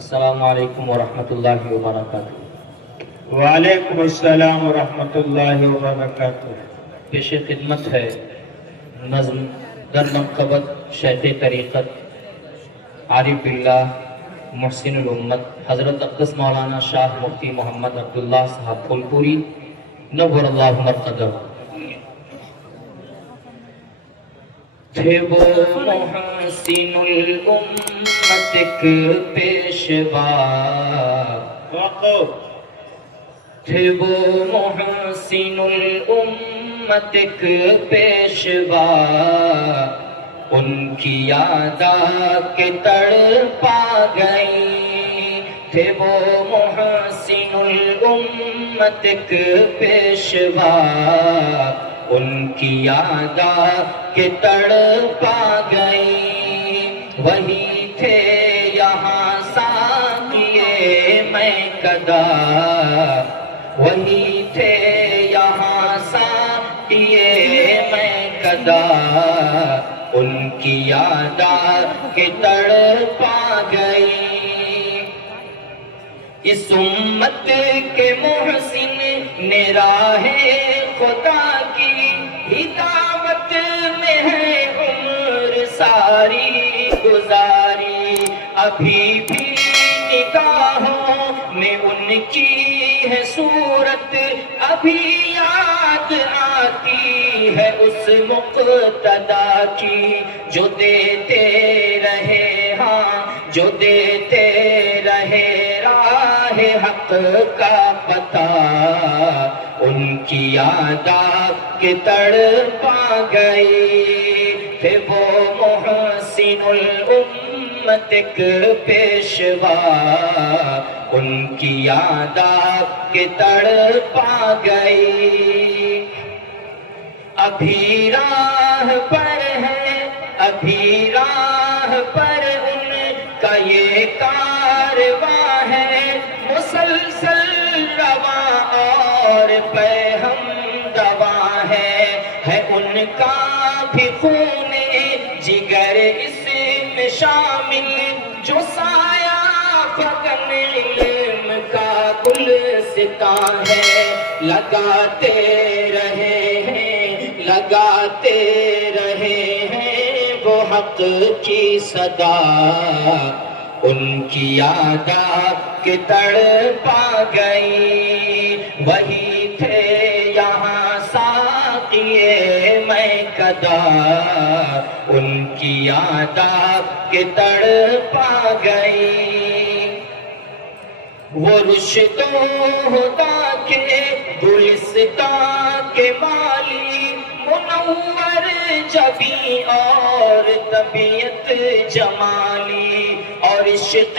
السلام علیکم ورحمۃ اللہ وبرکاتہ۔ وعلیکم السلام ورحمۃ اللہ وبرکاتہ۔ پیش خدمت ہے نظم در منقبت شیخ طریقت عارف باللہ محسن الامت حضرت اقدس مولانا شاہ مفتی محمد عبداللہ صاحب پھولپوری نور اللہ مرقدہ۔ تھے وہ محسن الامت ایک پیشوا، تھے وہ محسن الامت ایک پیشوا، ان کی یاد آ کے تڑپا گئی۔ تھے وہ محسن الامت ایک پیشوا، ان کی یاد آ کے تڑپا گئی۔ وہی تھے یہاں ساقیے میں کدا، وہی تھے یہاں ساقیے میں کدا، ان کی یاد آ کے تڑپا گئی۔ اس امت کے محسن نے راہ خدا کی ہدایت میں ہے عمر ساری گزاری، ابھی بھی نگاہوں میں ان کی ہے صورت، ابھی یاد آتی ہے اس مقتدا کی، جو دیتے رہے ہاں جو دیتے رہے راہ حق کا پتہ، ان کی یاد آ کے تڑپا گئی۔ تھے وہ محسن الامت ایک پیشوا، ان کی یاد آ کے تڑپا گئی۔ ابھی راہ پر ہے ابھی راہ پر ان کا یہ کارواں ہے، مسلسل رواں اور پہ ہم دواں ہے ان کا بھی خون جگر اس میں شامل، جو سایہ فکن علم کا گلستان ہے۔ لگاتے رہے ہیں وہ حق کی صدا، ان کی یاد آ کے تڑپا گئی۔ وہی تھے یہاں ساقیے میں کدا، ان کی یاد آ کے تڑپا گئی۔ وہ رشد و ہدا کے گلستان کے مالی، منور جبیں اور طبیعت جمالی، اور عشق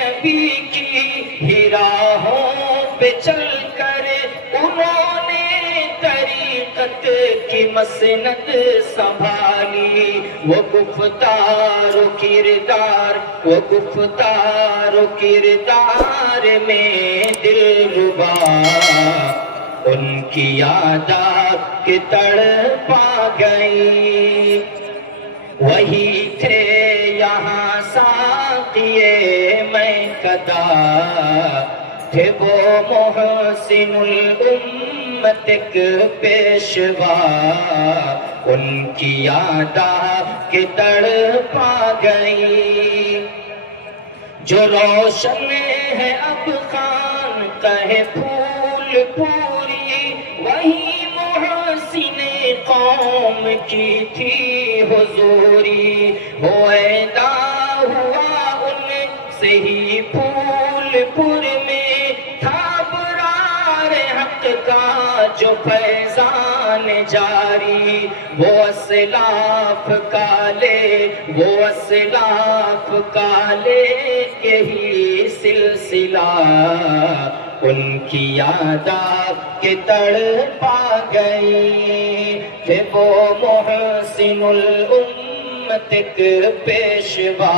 نبی کی ہی راہوں پہ چل کر انہوں نے طریقت کی مسند سنبھالی۔ وہ گفتار و کردار میں دل ربا، ان کی یاد آ کے تڑپا گئی۔ وہی تھے یہاں ساقیے میں کدا، تھے وہ محسن الامت ایک پیشوا، ان کی یاد آ کے تڑپا گئی۔ جو روشن ہے اب خان کہے پھول پوری، وہی محسن قوم کی تھی حضوری، وہ ایدا ہوا ان سے ہی پھول پور میں، تھا برار حق کا جو فیضان جاری۔ وہ اسلاف کا لے یہی سلسلہ، ان کی یاد آ کے تڑپا گئی۔ تھے وہ محسن الامت ایک پیشوا،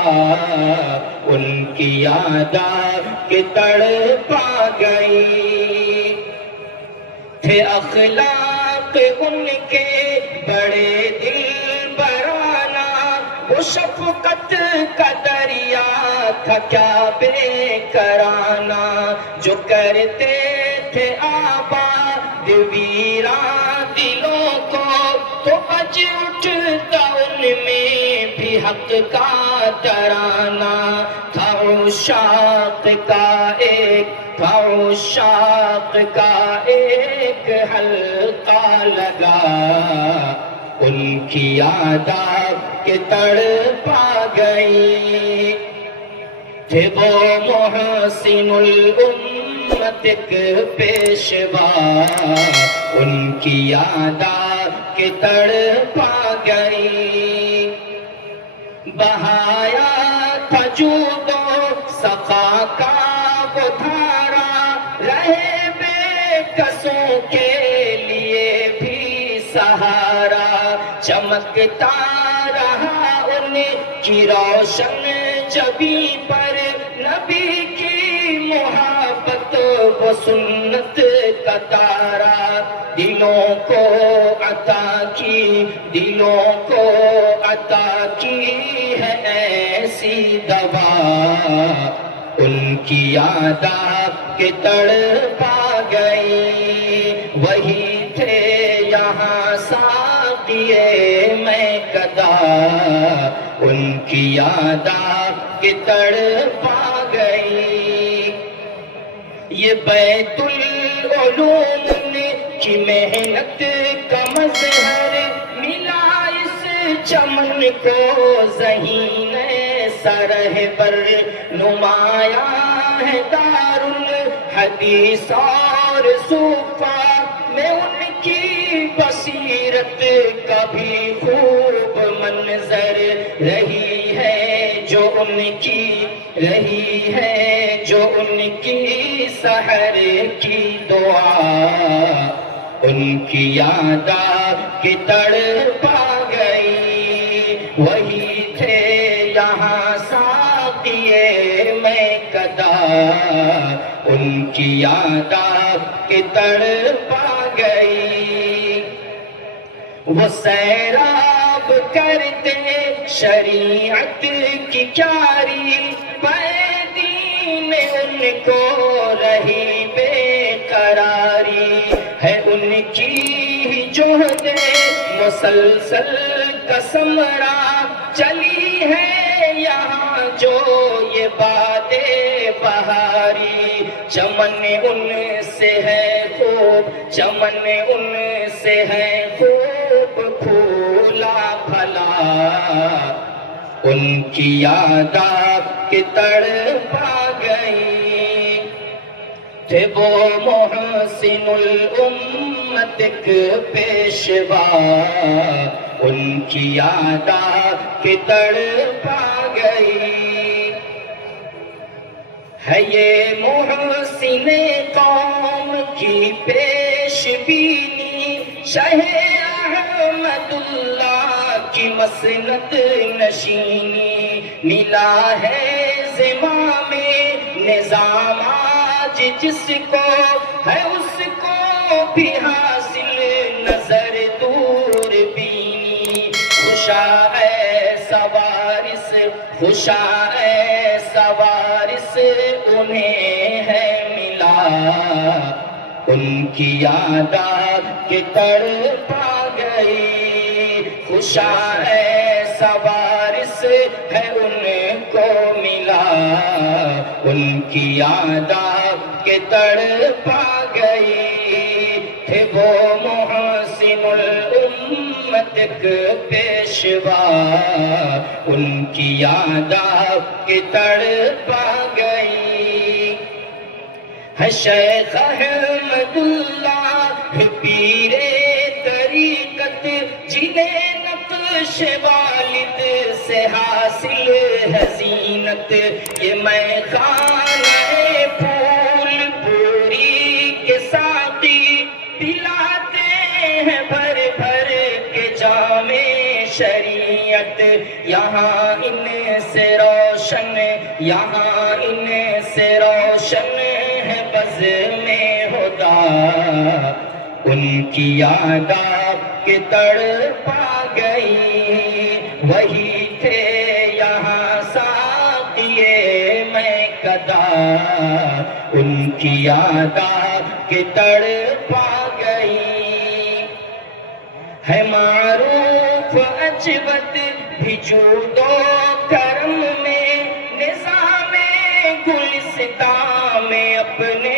ان کی یاد آ کے تڑپا گئی۔ تھے اخلاق ان کے بڑے دل برانہ، وہ وہ شفقت کا دریا تھا کیا بے کرانہ، جو کرتے تھے آباد ویران دلوں کو، تو بج اٹھتا ان میں بھی حق کا ترانہ۔ تھا عشاق کا ایک حلقہ لگا، ان کی یاد آ کے تڑپا گئی۔ تھے وہ محسن الامت ایک پیشوا، ان کی یاد آ کے تڑپا گئی۔ بہایا تھا جود و سخا کا وہ دھارا، رہے بے کسوں کے لیے بھی سہارا۔ چمکتا رہا ان کی روشن جبیں پر، نبی کی محبت و سنت کا تارا۔ دلوں کو عطا کی ہے ایسی دوا، ان کی یاد آ کے تڑپا گئی۔ وہی تھے یہاں ساقیے میں کدا، ان کی یاد آ کے تڑپا گئی۔ یہ بیت العلوم کی محنت کا مظہر ملا اس چمن کو، ذہین سرہبر نمایاں ہے دار الحدیث اور صوفہ میں ان کی بصیرت کا بھی خوب منظر رہی ہے جو ان کی سحر کی دعا، ان کی یاد آ کے تڑپا گئی۔ وہی تھے یہاں ساقیے میں کدا، ان کی یاد آ کے تڑپا گئی۔ وہ سیراب کرتے شریعت کی کیاری، دین ان کو رہی بے قراری ہے، ان کی جہد مسلسل کا ثمرہ چلی ہے یہاں جو یہ باد بہاری۔ چمن ان سے ہے خوب پھولا پھلا، ان کی یاد آ کے تڑپا گئی۔ تھے وہ محسن الامت ایک پیشوا، ان کی یاد آ کے تڑپا گئی۔ ہے یہ محسن قوم کی پیش بینی، شہ احمد اللہ کی مسند نشینی، ملا ہے زمام نظام آج جس کو، ہے اس کو بھی حاصل نظر دور بینی۔ خوشا اے سوارث انہیں ہے ملا، ان کی یاد آ کے تڑپا گئی۔ خوشا اے سوارث ہے ان کو ملا، ان کی یاد آ کے تڑپا گئی۔ تھے وہ محسن الامت ایک پیشوا، ان کی یاد آ کے تڑپا گئی۔ ہے شیخ احمد اللہ پیر طریقت، جنہیں نقش والد سے حاصل ہے زینت، یہ میں خانہ پھول پوری کے ساقی پلاتے ہیں بھر بھر کے جام شریعت۔ یہاں ان سے روشن ہے بز میں ہدا، ان کی یاد آ کے تڑپا گئی۔ وہی تھے ادا ان کی ادا کہ تڑپا گئی ہے معروف اجود بھی جود و کرم میں نظام گلستان میں اپنے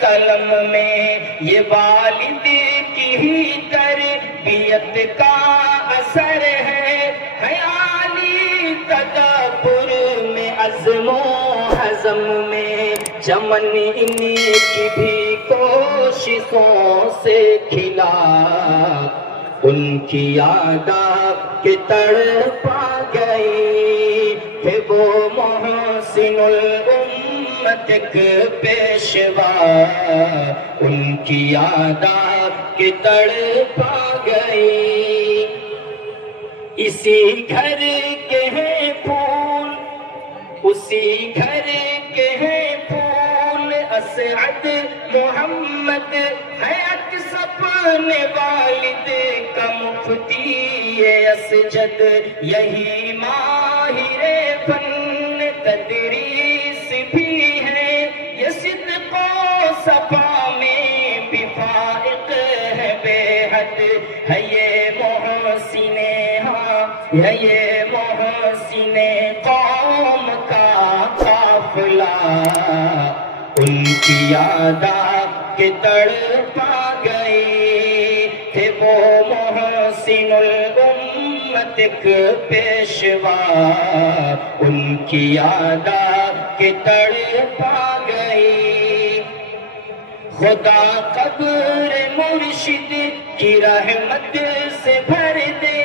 قلم میں یہ والد کی ہی تربیت کا اثر ہے عالی تدبر میں عزم و حزم میں چمن ان کی بھی کوششوں سے کھلا ان کی یاداں کہ تڑپا گئی کہ وہ محسن الامت ایک پیشوا ان کی یاداں کہ تڑپا گئی اسی گھر کے ہیں پھول اسی گھر کے ہیں پھول اسعد محمد حیات سپنے والد کا مفتی اسجد یہی ماہر فن تدریس بھی ہے یہ صدق و صفا میں بھی فائق ہے بے حد ہے یہ محسن ہے یہ محسن قوم کا قافلہ ان کی یاداں کہ تڑپا گئی تھے وہ محسن الامت ایک پیشوا ان کی یاداں کہ تڑپا گئی خدا قبر مرشد کی رحمت سے بھر دے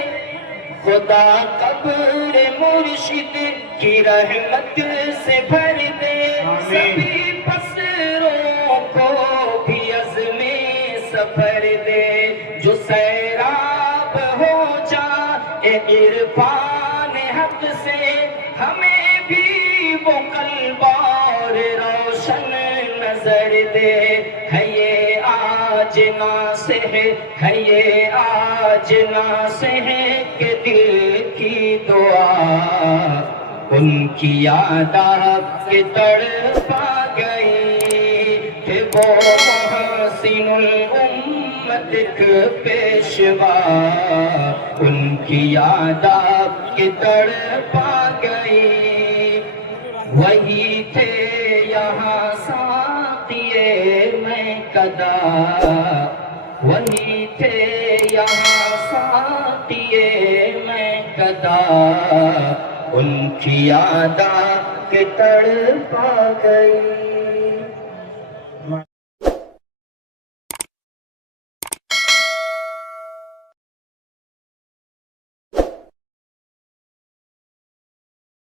خدا قبر مرشد کی رحمت سے بھر دے سبھی پسروں کو بھی عزم سفر دے جو سیراب ہو جائے عرفان حق سے ہمیں بھی وہ قلب اور روشن نظر دے ہے یہ آج ناصح ہے یہ آج ناصح کہ دل کی دعا ان کی یاداں کہ تڑپا گئی کہ وہ محسن الامت ایک پیشوا ان کی یاداں کہ تڑپا گئی وہی تھے یہاں ساقیے میں کدا وہی تھے یہاں ساقیے میں کدا ان کی یاداں کہ تڑپا گئی